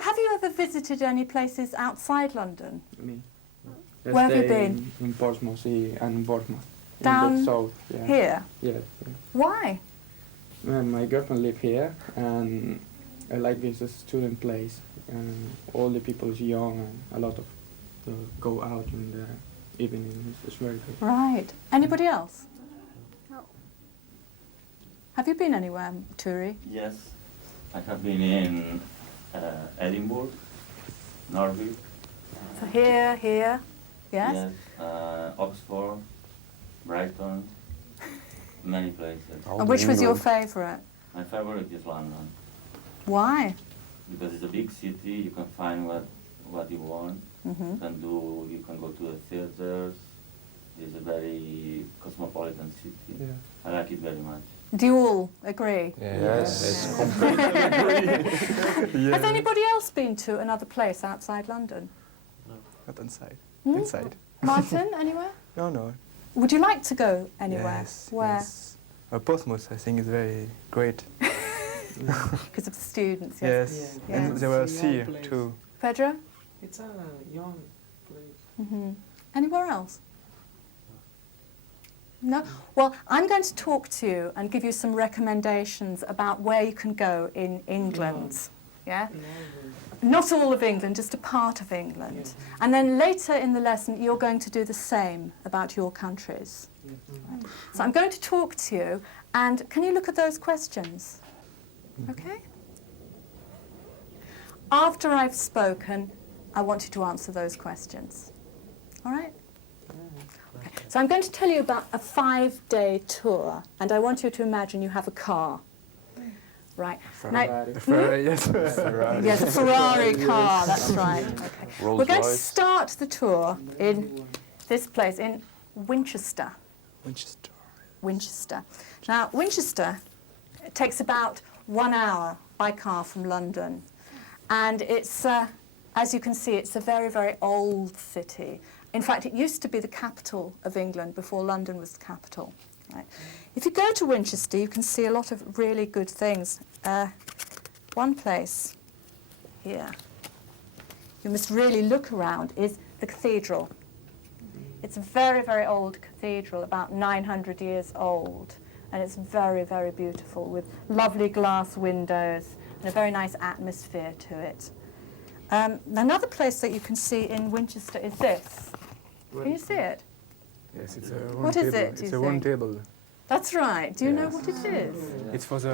Have you ever visited any places outside London? Me. Where have you been? In Portsmouth and Bournemouth. Down in the south, yeah. Here? Yes. Why? Well, my girlfriend lives here, and I like this as a student place. All the people is young, and a lot of go out in the evening. It's very good. Right. Anybody else? No. Have you been anywhere, Turi? Yes, I have been in Edinburgh, Norwich. So here, yes? Yes, Oxford, Brighton, many places. And which was your favourite? My favorite is London, Why? because it's a big city. You can find what you want. You can go to the theaters. It's a very cosmopolitan city. Yeah. I like it very much. Do you all agree? Yes, completely agree. Has anybody else been to another place outside London? Not inside. Hmm? Inside. Martin, anywhere? No. Would you like to go anywhere? Yes. Where? Yes. Portsmouth, I think, is very great. Because of the students, yes. Yes. Yeah. And there was It's a young sea place. too. Pedro? It's a young place. Anywhere else? No? Well, I'm going to talk to you and give you some recommendations about where you can go in England. Yeah? Not all of England, just a part of England. Yeah. And then later in the lesson, you're going to do the same about your countries. Right? So I'm going to talk to you, and can you look at those questions? Okay? After I've spoken, I want you to answer those questions. All right? Okay. So I'm going to tell you about a 5-day tour, and I want you to imagine you have a car. Right. Now, The Ferrari, yes. yes, a Ferrari car, that's right. Okay. We're going to start the tour in this place, in Winchester. Winchester. Now, Winchester takes about 1 hour by car from London. And it's, as you can see, it's a very, very old city. In fact, it used to be the capital of England before London was the capital. Right. If you go to Winchester, you can see a lot of really good things. One place here you must really look around is the cathedral. It's a very, very old cathedral, about 900 years old, and it's very, very beautiful with lovely glass windows and a very nice atmosphere to it. Another place that you can see in Winchester is this. Can you see it? Yes, it's a round What table. is it, do It's you a round think? table. That's right. Do you know what it is? It's for the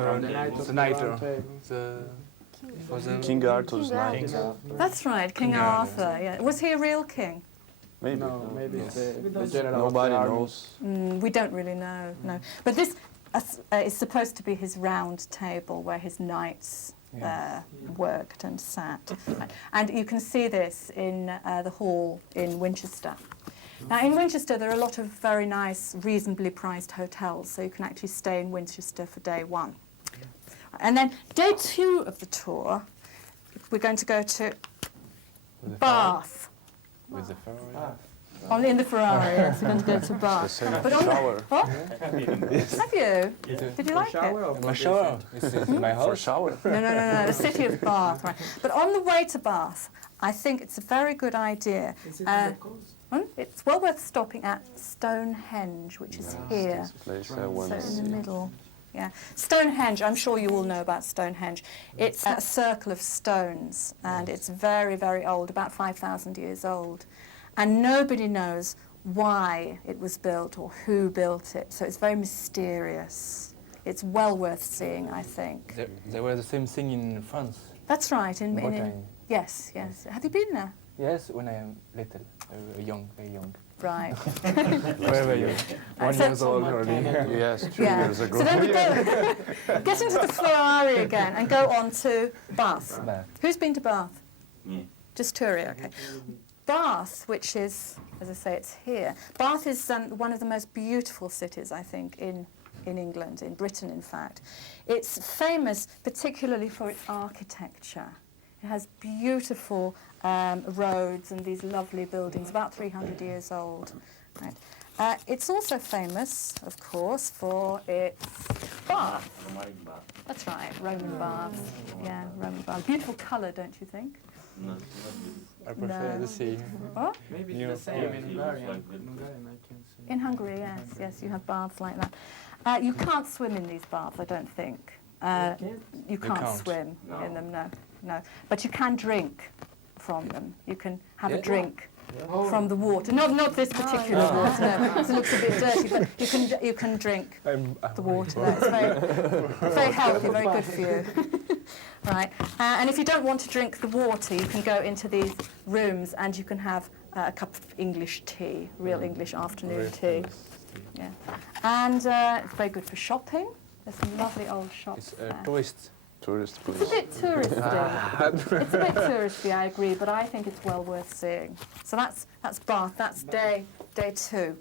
for the King Arthur's night. That's right, King Arthur. Yeah. Was he a real king? Maybe. No, maybe Yes. the general. Nobody of the army. knows. We don't really know, no. But this is supposed to be his round table where his knights worked and sat. And you can see this in the hall in Winchester. Now, in Winchester, there are a lot of very nice, reasonably priced hotels, so you can actually stay in Winchester for day 1. And then day 2 of the tour, we're going to go to Bath. With the Ferrari. Only in the Ferrari, yes, we're going to go to Bath. But on shower. What? Have you? Did you like it? my shower. It's my For house. shower. No, the city of Bath. Right. But on the way to Bath, I think it's a very good idea. It's well worth stopping at Stonehenge, which is here. This place I So want to in the see. middle. Yeah. Stonehenge, I'm sure you all know about Stonehenge. It's a circle of stones, and it's very, very old, about 5,000 years old. And nobody knows why it was built or who built it, so it's very mysterious. It's well worth seeing, I think. There was the same thing in France. That's right. In Bretagne. Yes. Have you been there? Yes, when I am little, young, very young. Right. Very young. 1 So- year old already. Yes, 2 Yeah. years ago. So then we go, get into the Ferrari again and go on to Bath. Bath. Who's been to Bath? Me. Just Turi, okay. Bath, which is, as I say, it's here. Bath is one of the most beautiful cities, I think, in England, in Britain, in fact. It's famous particularly for its architecture. It has beautiful roads and these lovely buildings, about 300 years old. Right. It's also famous, of course, for its bath. Romantic bath. That's right, Roman baths. Yeah, Roman baths. Beautiful colour, don't you think? Not beautiful. I prefer No. the sea. What? Maybe Yeah. it's the same Yeah. in It Hungarian. looks like In it. Hungarian, I can see. In Hungary, yes, you have baths like that. You can't swim in these baths, I don't think. You can't can't. swim No. in them, no. But you can drink from them. You can have a Yeah. drink Oh. from the water. Not this particular no. water, no. It looks a bit dirty, but you can drink the water. It's very healthy, very good for you. Right, and if you don't want to drink the water, you can go into these rooms and you can have a cup of English tea, real English afternoon tea. Yeah, and it's very good for shopping. There's some lovely old shops It's there. tourist. Tourist It's a place. bit touristy. It's a bit touristy, I agree, but I think it's well worth seeing. So that's Bath. That's day 2.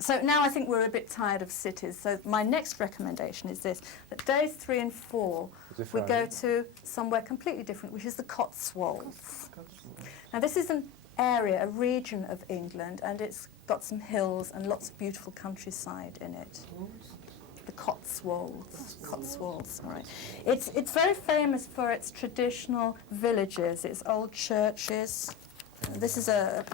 So now I think we're a bit tired of cities. So my next recommendation is this: that days 3 and 4 we go to somewhere completely different, which is the Cotswolds. Now this is an area, a region of England, and it's got some hills and lots of beautiful countryside in it. The Cotswolds. Cotswolds, all right. It's very famous for its traditional villages, its old churches. This is a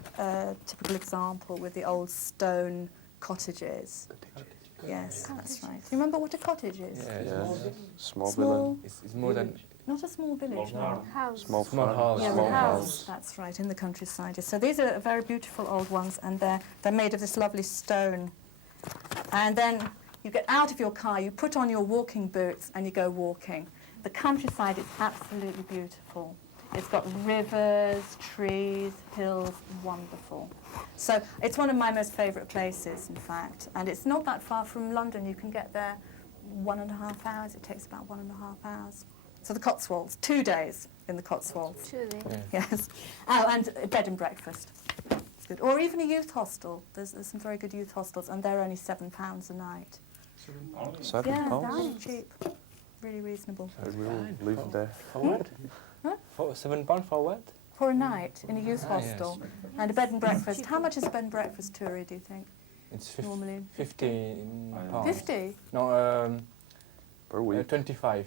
typical example with the old stone cottages. Yes, that's right. You remember what a cottage is? Yeah, Yeah. Small Small, village. It's more than not a small village, no. House. Small Small farm. house. Yeah, Small the house. That's right, in the countryside. So these are very beautiful old ones, and they're made of this lovely stone. And then you get out of your car, you put on your walking boots, and you go walking. The countryside is absolutely beautiful. It's got rivers, trees, hills, wonderful. So it's one of my most favourite places, in fact. And it's not that far from London. You can get there 1.5 hours. It takes about 1.5 hours. So the Cotswolds, 2 days in the Cotswolds. Truly. yeah. Yes. Oh, and a bed and breakfast. It's good. Or even a youth hostel. There's some very good youth hostels, and they're only £7 a night. Only. £7. Yeah, really cheap. Really reasonable. I will live there. For what? Huh? For £7 for what? For a night in a youth Ah, yes. hostel. And a bed and breakfast. How much is a bed and breakfast, Turi, do you think? It's Normally 50 pounds. 50? No, Per week. 25.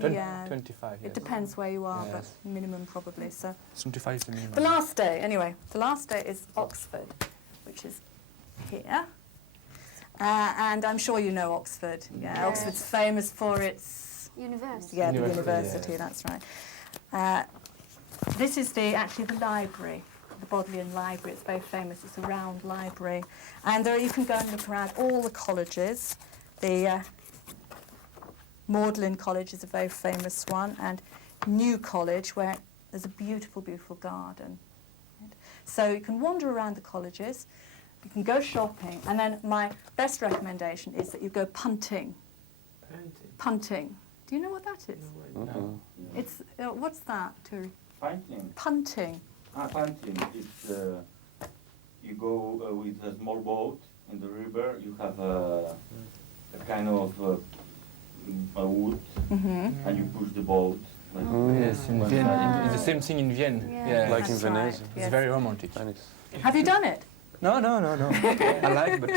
Yeah. 25, yes. It depends where you are, Yes. but minimum probably. So 25 is the minimum. the last day, anyway, the last day is Oxford, which is here. And I'm sure you know Oxford. Yeah, Yes. Oxford's famous for its University. the University, university. yeah. That's right. This is actually the library, the Bodleian Library. It's very famous. It's a round library, and there you can go and look around all the colleges. The Magdalen College is a very famous one, and New College, where there's a beautiful, beautiful garden. So you can wander around the colleges, you can go shopping, and then my best recommendation is that you go punting. Punting. Do you know what that is? Mhm. It's what's that, Turi? Painting. Punting. Painting. It's you go with a small boat in the river. You have a kind of a wood, Mm-hmm. and you push the boat. Like Yes, in one Vienna. side. It's the same thing in Vienna. Yeah. Yeah. Like in That's right, Venice. It's yes. very romantic. Venice. Have you done it? No. I like, but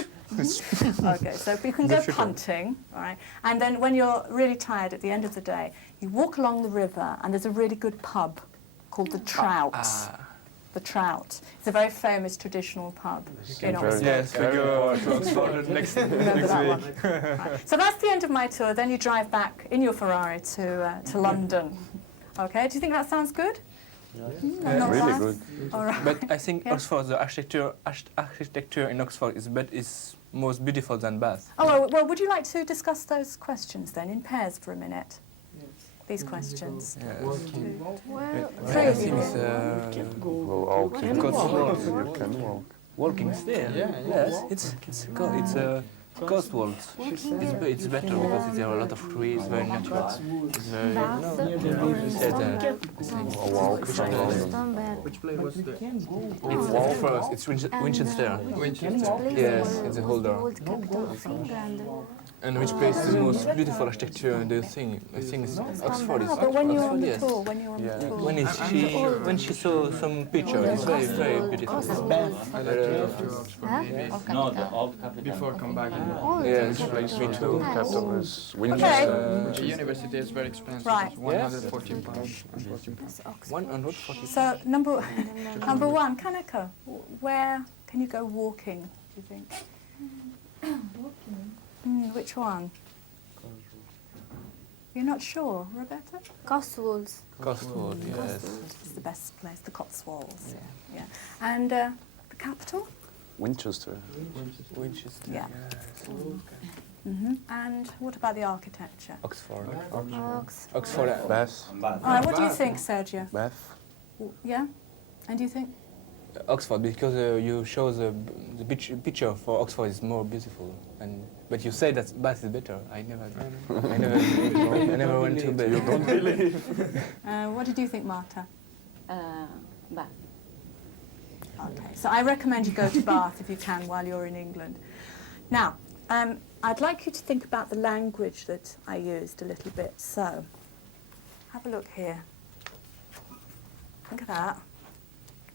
Okay, so you can go Difficult. punting, all right, and then when you're really tired at the end of the day, you walk along the river, and there's a really good pub called the Trout. The Trout. It's a very famous traditional pub in very- Oxford. yes, we go to Oxford next Remember that one? week. Right. So that's the end of my tour. Then you drive back in your Ferrari to London. Okay, do you think that sounds good? Not Really bad? good. All right. But I think Yeah. Oxford, the architecture in Oxford is most beautiful than Bath. Oh, well, would you like to discuss those questions then in pairs for a minute? These questions. Yes. Well, Three I of you. think it's We'll all keep Good walk. You can walk. walking still. Yes, it's Cotswold. It's better because there are a lot of trees, very natural. It's very A walk from London. Which place was the It's first. It's Winchester. Yes, it's a holder. Old capital of England. And which place is the most beautiful architecture do you think? I think it's Oxford. Is But when you were on the yes. tour, when you were on the tour. When she saw some picture, it's very, very beautiful. I like to go to Oxford maybe. No, the old capital. Before come back. Yes, me too. Capital is Winchester. The university is very expensive. Right. It's 114 pounds and 14 pounds. 140. So number one, Kaneko, where can you go walking, do you think? Which one? You're not sure, Roberta? Cotswolds. Cotswold, yes. It's the best place, the Cotswolds. Yeah. And the capital? Winchester. Winchester. Yeah. Yes. And what about the architecture? Oxford. Oxford. Oxford. Bath. All right, what do you think, Sergio? Bath. Yeah? And do you think? Oxford, because you show the picture for Oxford is more beautiful, but you say that Bath is better. I never went to Bath. You don't believe? What did you think, Marta? Bath. Okay, so I recommend you go to Bath if you can while you're in England. Now, I'd like you to think about the language that I used a little bit. So, have a look here. Think of that.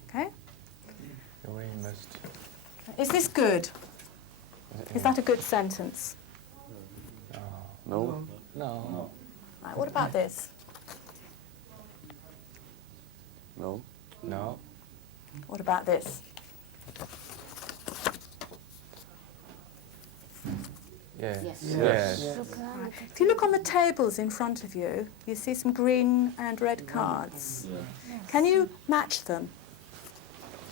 Okay? You really must. Is this good? Is that a good sentence? No. No. Right, what about this? No. No. What about this? Yes. Yes. If you look on the tables in front of you, you see some green and red cards. Can you match them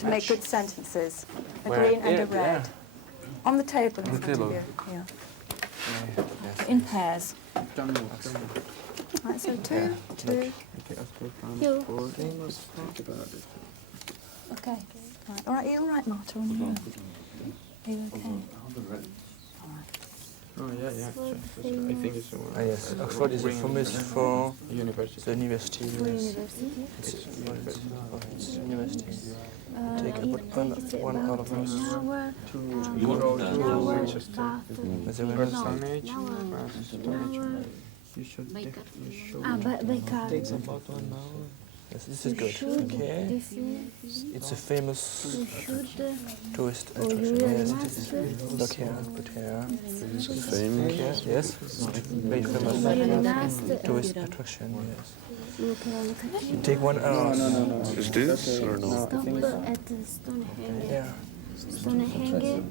to make good sentences? A Where? green and a Yeah, red. On the table in On the front of table. you. Yeah. Yes. In pairs. Tell me. Right, so two. Okay, Oxford pounds You. 4. Think about it. Okay. Right. All right, are you all right, Marta? Are you okay? Oh yeah. I think it's the one. Yes. Oxford is famous for University. the university. For Yes. university. It's university. Take It takes one out about of an us. hour. You go to Hour. Winchester. Bath. Is there First No. Stone Age. Hour. Stone Age. Hour. You should. You should. By car. about 1 hour. Yes, this is You good. should. Okay. This is. It's a famous You should. tourist Oh, you attraction. really Yes, must. it is. Look here, put here. It's famous. Yes, very famous Really nice. tourist attraction. Yes. You can look at it. Take 1 hour. No. Is this or no? Stop at the Stonehenge. Yeah. Stonehenge.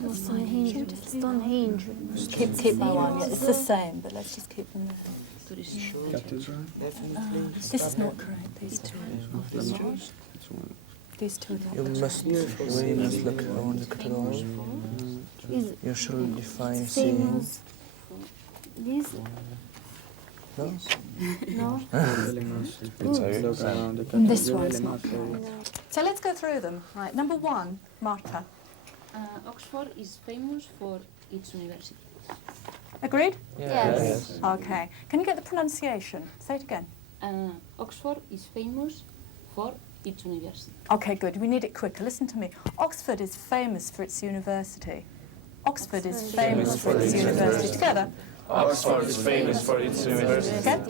No, Stonehenge. Stonehenge. Keep that one. Yeah, it's the same, but let's just keep them there. Cathedral. This is not correct. These two. It's one. These two are You not must really must look around the cathedral. Is You should define seeing. famous. This? No? No? Really must It's look a around the cathedral. This You one's really not must. So let's go through them. Right, number one, Marta. Oxford is famous for its university. Agreed? Yes. Okay. Can you get the pronunciation? Say it again. Oxford is famous for its university. Okay, good. We need it quicker. Listen to me. Oxford is famous for its university. Oxford is famous for its university. Together. Oxford is famous for its university. Okay?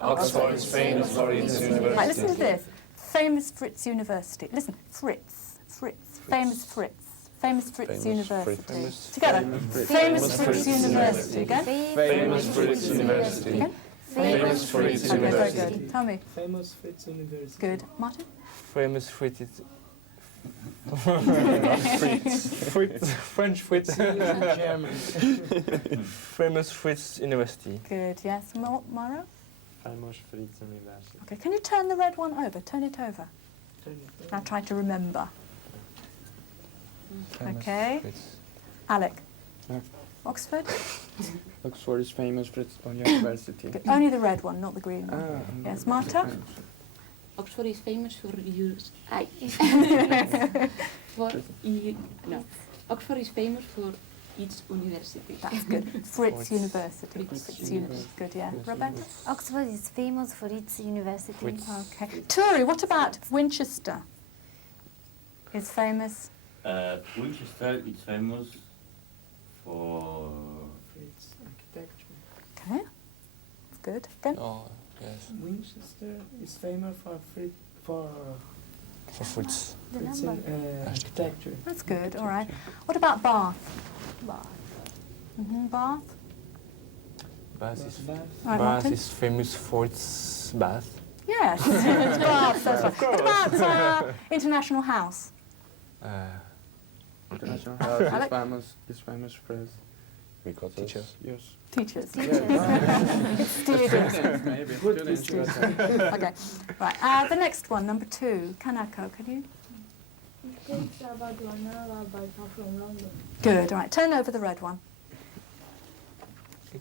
Oxford is famous for its Right, university. listen to this. Famous for its university. Listen, Fritz. Famous Fritz. Famous for its Famous university. Fritz. Together. Famous for its university. Again? Famous for its university. Again? Famous for its Okay, very university. good. Tell me. Famous for its university. Good. Martin? Famous Fritz. French Fritz. German. Famous Fritz University. Good. Yes. Mara? Famous for its university. Okay. Can you turn the red one over? Turn it over. Now try to remember. Famous Okay. Fritz. Alec? Yeah. Oxford? Oxford is famous for its own university. Good. Only the red one, not the green one. Ah, Yes, Marta? Oxford is famous for Oxford is famous for its university. That's good. Fritz University. Fritz University. Good, yeah. Rebecca? Oxford is famous for its university. Fritz. Okay. Turi, what about Winchester? Is famous? Winchester is famous for Okay, that's good. Then Oh, yes. Winchester is famous for For fruits. The its number. architecture. that's good. All right. What about Bath? Bath. Bath. Bath is, Bath. Right, Bath Martin? is famous for its bath. Yes, it's Bath. That's right. What about International House? International House is Alec? famous for its Because Teachers. yes. Teachers. Teachers. Students. Maybe Good students. Okay. Right. The next one, number 2. Kanako, can you? It takes about 1 hour by car from London. Good. All right. Turn over the red one. It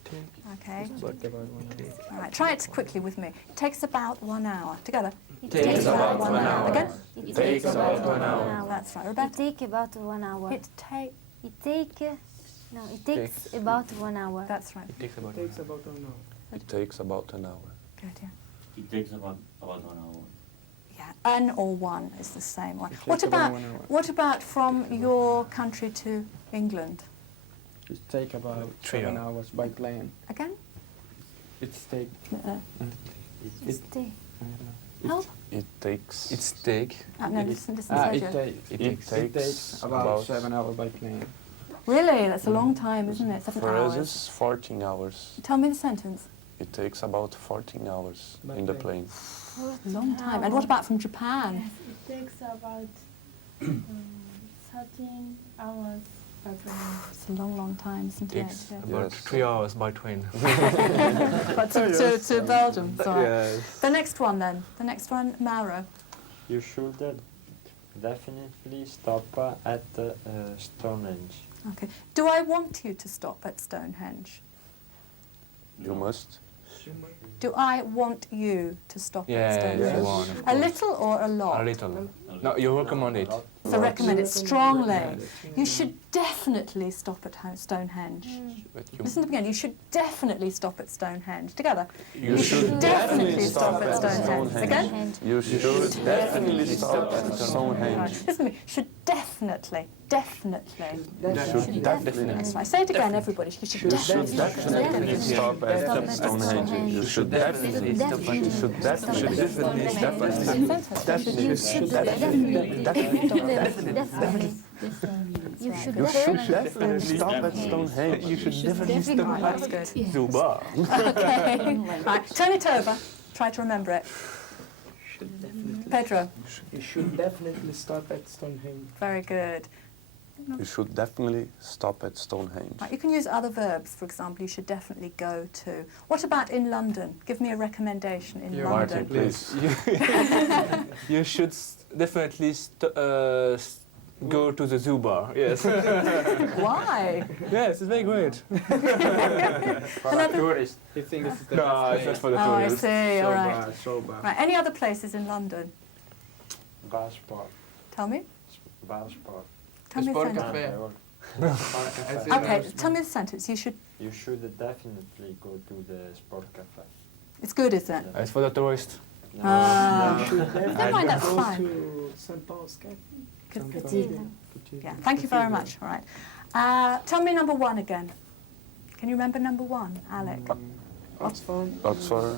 Okay. What about 1 hour? All right. Try it quickly with me. It takes about 1 hour. Together. takes about 1 hour. Again. It takes about 1 hour. That's right. It Rebecca. take about 1 hour. It takes. It takes about 1 hour. That's right. It takes about It takes about 1 hour. it takes about an hour. Good. Yeah. It takes about 1 hour. Yeah. An or one is the same one. It takes What about about 1 hour. what about from your country to England? It takes about 3 7 hours by plane. Again? It's take. It's take. Help? It takes. No, listen, Sergio. It takes about 7 hours by plane. Really? That's a long time, isn't it? 7 For us, hours. it's 14 hours. Tell me the sentence. It takes about 14 hours By in the plane. plane. Long time. And what about from Japan? Yes, it takes about 13 hours by plane. It's a long, long time, isn't it? takes Yeah. about Yes. 3 hours by train. But to Belgium. Sorry. Yes. The next one then. The next one, Mauro. You should definitely stop at Stonehenge. Okay. Do I want you to stop at Stonehenge? You must. Do I want you to stop Yeah, at if Stonehenge? you want, of A course. little or a lot? A little. No, you recommend it. So recommend it strongly. You should definitely stop at Stonehenge. But you, Listen to me again. You should definitely stop at Stonehenge. Together. you should definitely stop at Stonehenge. Again. You should definitely stop at Right. Stonehenge. Listen to me. Should definitely. Definitely. Should definitely. That's right. Say it again, everybody. You should definitely. Definitely stop at Stonehenge. You should definitely stop at. You should definitely stop at. Definitely. You should definitely. Definitely. You should definitely stop at Stonehenge. You should definitely Right, that's good. Zuba. Okay. Right. Turn it over. Try to remember it. Pedro. You should definitely stop at Stonehenge. Very good. You should definitely stop at Stonehenge. Right, you can use other verbs. For example, you should definitely go to. What about in London? Give me a recommendation in Your London. Martin, please. You should definitely go to the zoo bar. Yes. Why? Yes, it's very great. Tourist. You think this is the No, best it's not place? for the Oh, I tourists. see. So All right. bad, so bad. Right. Any other places in London? Gosport. Tell me. Gosport. Tell me a Sport sentence. Cafe. Okay. Tell me the sentence. You should. You should definitely go to the sport cafe. It's good, is it? It's for the tourists. No, Ah. You should Never mind. That's go fine. to St. Paul's Good. Cathedral. Yeah. Thank you very much. All right. Tell me number 1 again. Can you remember number 1, Alec? Oxford. Oxford.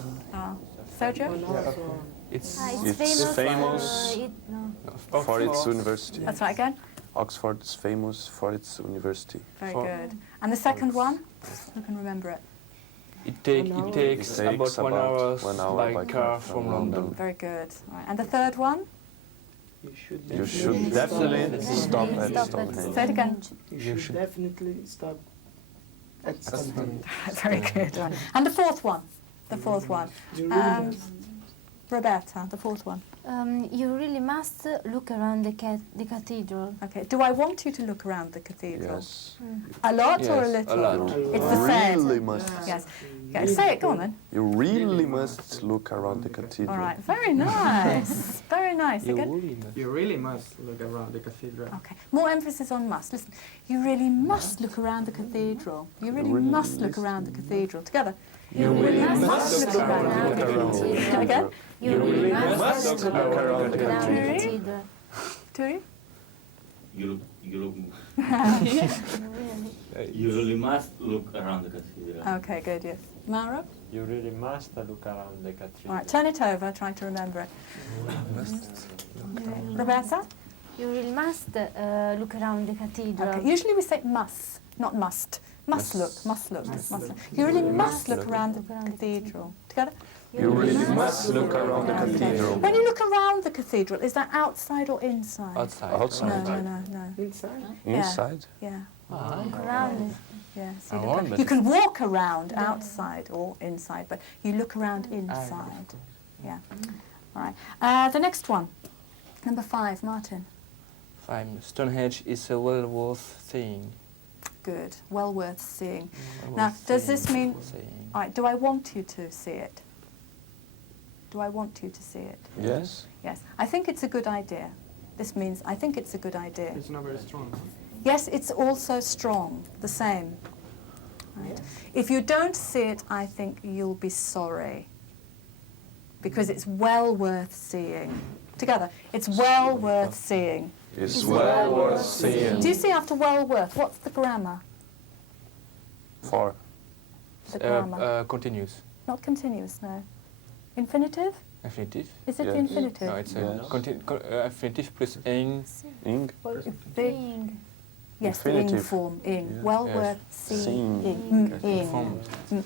Sergio? It's It's famous. For its university. That's right again. Oxford is famous for its university. Very For- good. And the second one? Who can remember it? it takes about 1 hour 1 hour by car from London. Very good. All right. And the third one? You should definitely stop at Stonehenge. Say it again. You should definitely stop at Stonehenge. Very good. Right. And the fourth one? The fourth one. You really Roberta, the fourth one. You really must look around the cathedral. Okay. Do I want you to look around the cathedral? Yes. A lot or a Yes, little? a lot. It's the same. Really must. Yes. Okay, say it. Go on then. You really must look around the cathedral. All right. Very nice. Very nice. Again. You really must look around the cathedral. Okay. More emphasis on must. Listen. You really must look around the cathedral. You really must look around the cathedral. Together. You really must look around the cathedral. Again. You really must must look look around around the the cathedral. cathedral. Turi? You You look. Really? You really must look around the cathedral. Okay, good, yes. Mauro? You really must look around the All cathedral. right, turn it over, trying to remember it. Roberta? You really must look around the cathedral. Okay, usually we say must, not must. Must look, must look, must look. You really must look around the cathedral. Together? You really must look around the cathedral. When you look around the cathedral, is that outside or inside? Outside. Outside. No. Inside? Inside? Yeah. Look around it. Yes. I want, but You can walk around outside or inside, but you look around inside. Yeah. All right. The next one, number 5, Martin. 5. Stonehenge is a well worth seeing. Good. Well worth seeing. Well Now, worth does this seeing, mean? seeing. All right. Do I want you to see it? Do I want you to see it? Yes. Yes. I think it's a good idea. This means I think it's a good idea. It's not very strong. Yes, it's also strong, the same. Right. If you don't see it, I think you'll be sorry. Because it's well worth seeing. Together, it's well worth seeing. It's well worth seeing. Do you see after well worth? What's the grammar? For. The grammar. Continuous. Not continuous, no. Infinitive? Infinitive. Is it Yes. the infinitive? No, it's a Yes. infinitive plus ing. Ing. Seeing. Yes, the ing Infinitive. form, ing. Yeah. Well Yes. worth seeing. Seeing. Ing. Form.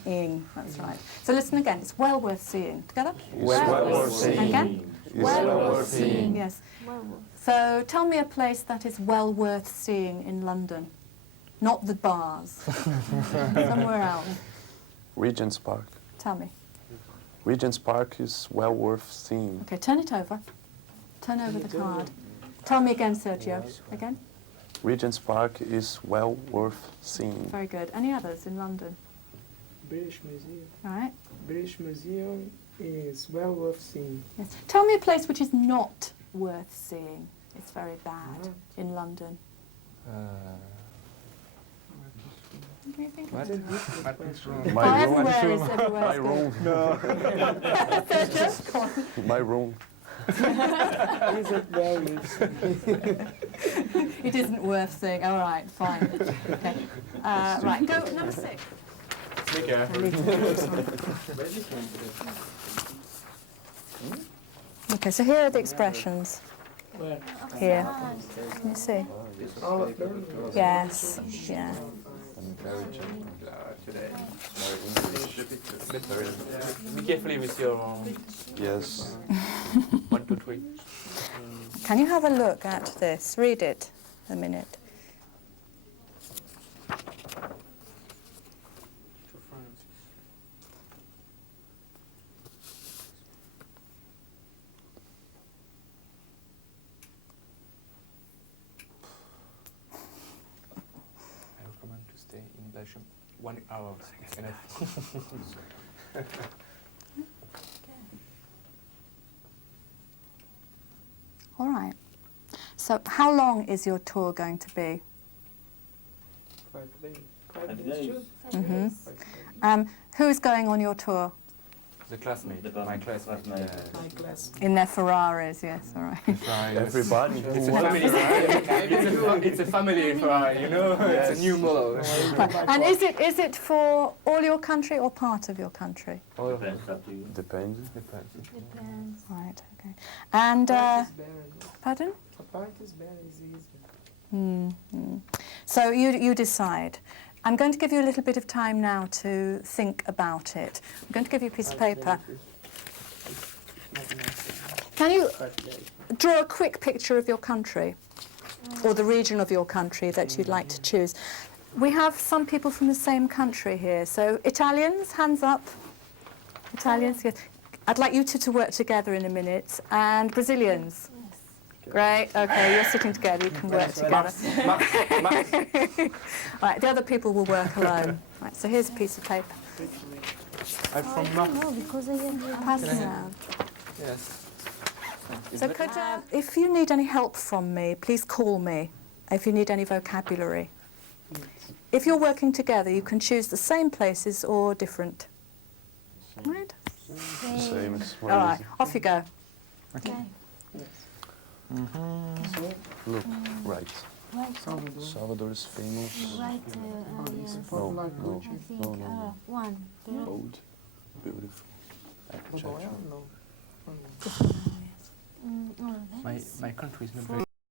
Ing, that's right. So listen again, it's well worth seeing. Together? Well worth seeing. Again? It's well worth seeing. Yes. So tell me a place that is well worth seeing in London. Not the bars. Somewhere else. Regent's Park. Tell me. Regent's Park is well worth seeing. Okay, turn it over. Turn over the card. Tell me again, Sergio. Again? Regent's Park is well worth seeing. Very good. Any others in London? British Museum. All right. British Museum is well worth seeing. Yes. Tell me a place which is not worth seeing. It's very bad in London. What do you think? What? That's wrong. Oh, everywhere is everywhere. My room. Sergio, go on. My room. Is it well worth seeing? It isn't worth seeing. All right, fine. Okay. Right, go number 6. Be careful. Okay, so here are the expressions. Where? Here. Can you see? All of them? Yes. Yeah. Very today. Be careful with your Yes. 1, 2, 3. Can you have a look at this? Read it a minute. I recommend to stay in Belgium 1 hour. All right. So how long is your tour going to be? 5 days. 5 5 days. days. Mhm. 5 days. Who is going on your tour? The classmate, my classmate. My class. In their Ferraris, yes, all right. Everybody. It's a family. It's a family Ferrari, you know. It's a new model. And is it for all your country or part of your country? Depends up to you. Depends. Depends. Right, okay. And, Part is better. pardon? A part is better, is easier. Mm-hmm. So you decide. I'm going to give you a little bit of time now to think about it. I'm going to give you a piece of paper. Can you draw a quick picture of your country or the region of your country that you'd like to choose? We have some people from the same country here. So Italians, hands up. Italians, yes. I'd like you two to work together in a minute. And Brazilians. Great, okay, you're sitting together, you can work together. Right, the other people will work alone. Right, so here's a piece of paper. I'm from No, because I have Pass it around. Yes. So could, if you need any help from me, please call me if you need any vocabulary. If you're working together, you can choose the same places or different. Right? Same. It's All very right, easy. off you go. Okay. Look, right. Right. Salvador is famous. Right. No, I think one. Old, beautiful architecture. Oh, My country is not very